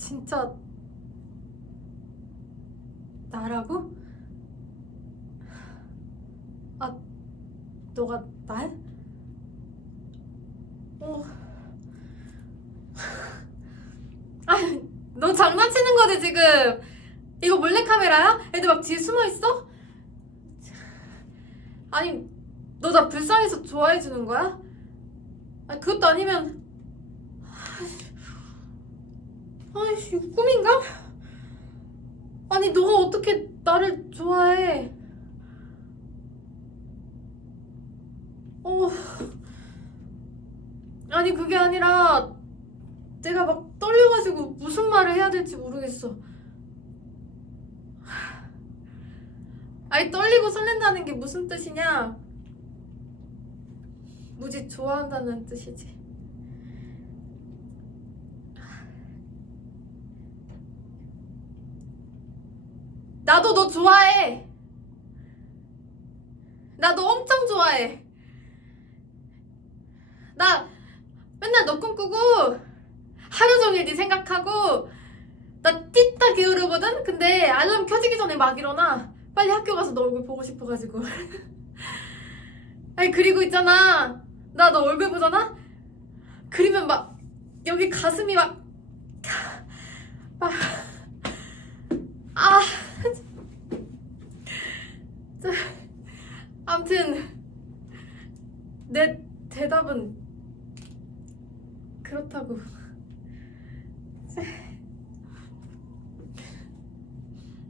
진짜 나라고? 아, 너가 날? 어. 아니, 너 장난치는 거지 지금? 이거 몰래 카메라야? 애들 막 뒤에 숨어 있어? 아니, 너 나 불쌍해서 좋아해 주는 거야? 아니, 그것도 아니면 아이씨, 이거 꿈인가? 아니, 너가 어떻게 나를 좋아해? 어. 아니, 그게 아니라, 내가 막 떨려가지고 무슨 말을 해야 될지 모르겠어. 아니, 떨리고 설렌다는 게 무슨 뜻이냐? 무지 좋아한다는 뜻이지. 나도 너 좋아해. 나너 엄청 좋아해. 나 맨날 너 꿈꾸고 하루 종일 네 생각하고 나 띠딱 게으르거든? 근데 알람 켜지기 전에 막 일어나. 빨리 학교 가서 너 얼굴 보고 싶어가지고. 아니 그리고 있잖아. 나 너 얼굴 보잖아? 그리면 막 여기 가슴이 막 막, 내 대답은 그렇다고.